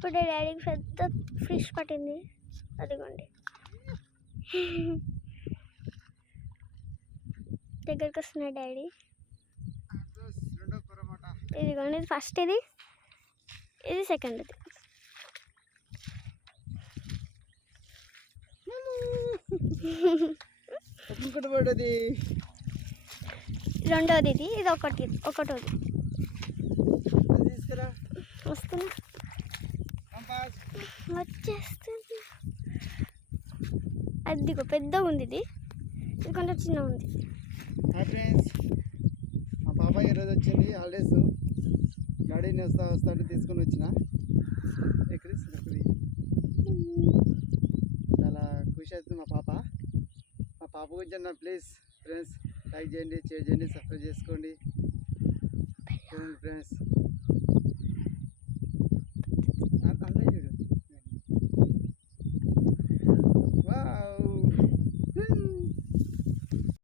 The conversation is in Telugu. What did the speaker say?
ఇప్పుడే డాడీకి పెద్ద ఫిష్ పట్టింది, అదిగోండి. దగ్గరికి వస్తున్నాడు డాడీ. ఇదిగోండి, ఇది ఫస్ట్, ఇది సెకండ్. పడ్డది రెండోది, ఇది ఒకటోది. తీసుకురా, వస్తున్నా, వచ్చేస్తుంది. అదిగో పెద్దగా ఉంది, ఇది కొంచెం చిన్న ఉంది. హాయ్ ఫ్రెండ్స్, మా పాప ఈరోజు వచ్చింది హాలిడేస్. డాడీని వస్తాడు తీసుకొని వచ్చిన. చాలా ఖుషి అవుతుంది మా పాప గురించి అన్న. ప్లీజ్ ఫ్రెండ్స్, లైక్ చేయండి, షేర్ చేయండి, సబ్స్క్రైబ్ చేసుకోండి ఫ్రెండ్స్.